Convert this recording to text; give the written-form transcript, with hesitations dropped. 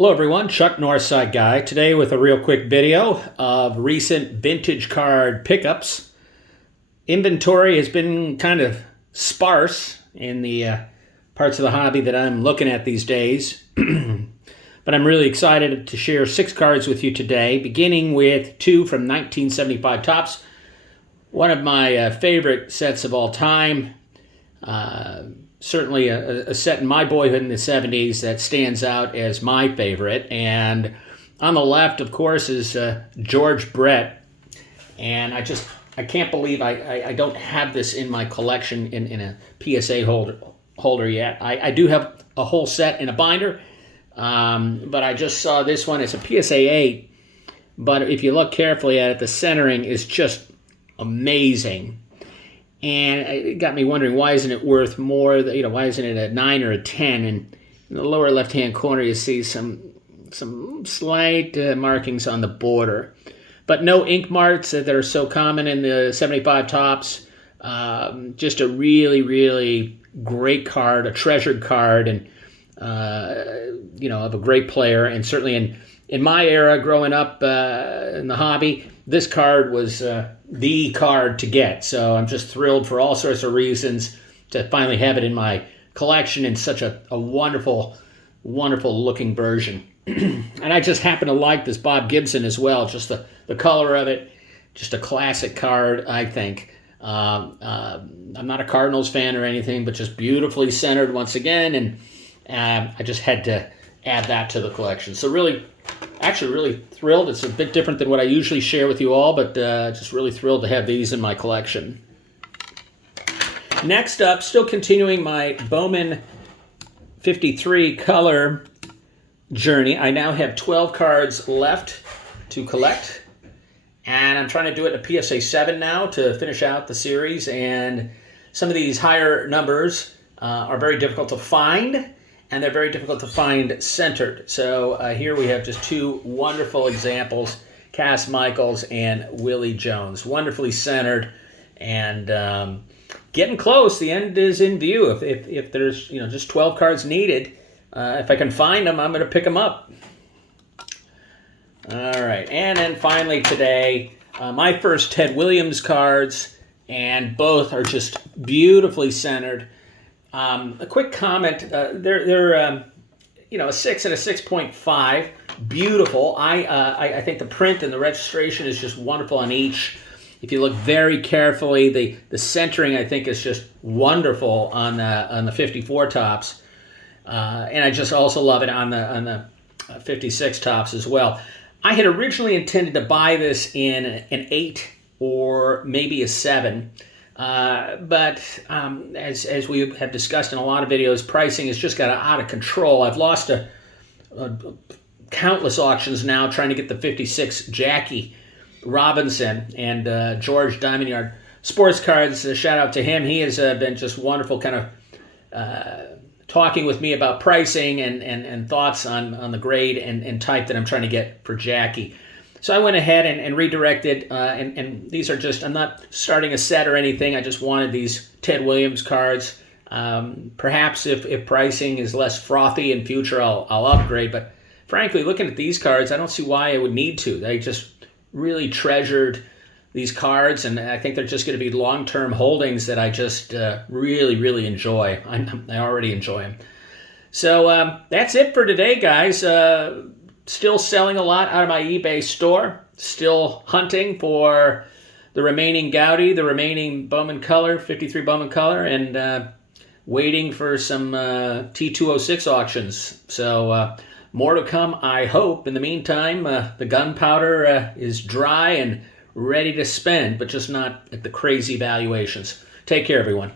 Hello everyone, Chuck Northside Guy, today with a real quick video of recent vintage card pickups. Inventory has been kind of sparse in the parts of the hobby that I'm looking at these days, but I'm really excited to share 6 cards with you today, beginning with 2 from 1975 Topps, one of my favorite sets of all time. Certainly a set in my boyhood in the 70s that stands out as my favorite. And on the left, of course, is George Brett. And I can't believe I don't have this in my collection in a PSA holder yet. I do have a whole set in a binder, but I just saw this one. It's a PSA 8, but if you look carefully at it, the centering is just amazing. And it got me wondering, why isn't it worth more? Why isn't it a 9 or a 10? And in the lower left-hand corner, you see some slight markings on the border, but no ink marks that are so common in the 75 Topps. Just a really, really great card, a treasured card, and of a great player. And certainly in my era, growing up in the hobby, this card was the card to get. So I'm just thrilled for all sorts of reasons to finally have it in my collection in such a wonderful, wonderful looking version. And I just happen to like this Bob Gibson as well. Just the color of it, just a classic card, I think. I'm not a Cardinals fan or anything, but just beautifully centered once again. And I just had to add that to the collection. So really thrilled. It's a bit different than what I usually share with you all, but just really thrilled to have these in my collection. Next up, still continuing my Bowman 53 color journey. I now have 12 cards left to collect, and I'm trying to do it in a PSA 7 now to finish out the series. And some of these higher numbers are very difficult to find, and they're very difficult to find centered. So here we have just 2 wonderful examples, Cass Michaels and Willie Jones. Wonderfully centered and getting close. The end is in view. If there's just 12 cards needed, if I can find them, I'm going to pick them up. All right, and then finally today, my first Ted Williams cards, and both are just beautifully centered. A quick comment, they're a 6 and a 6.5, beautiful. I think the print and the registration is just wonderful on each. If you look very carefully, the centering I think is just wonderful on the 54 Topps, and I just also love it on the 56 Topps as well. I had originally intended to buy this in an 8 or maybe a 7. But as we have discussed in a lot of videos, pricing has just got out of control. I've lost countless auctions now trying to get the 56 Jackie Robinson and George Diamond Yard Sports Cards. Shout out to him. He has been just wonderful, kind of talking with me about pricing and thoughts on the grade and type that I'm trying to get for Jackie. So I went ahead and redirected, and these are just, I'm not starting a set or anything. I just wanted these Ted Williams cards. Perhaps if pricing is less frothy in future, I'll upgrade. But frankly, looking at these cards, I don't see why I would need to. I just really treasured these cards, and I think they're just going to be long-term holdings that I just really, really enjoy. I already enjoy them. So that's it for today, guys. Still selling a lot out of my eBay store. Still hunting for the remaining Goudey, the remaining Bowman Color, 53 Bowman Color, and waiting for some T206 auctions. So more to come, I hope. In the meantime, the gunpowder is dry and ready to spend, but just not at the crazy valuations. Take care, everyone.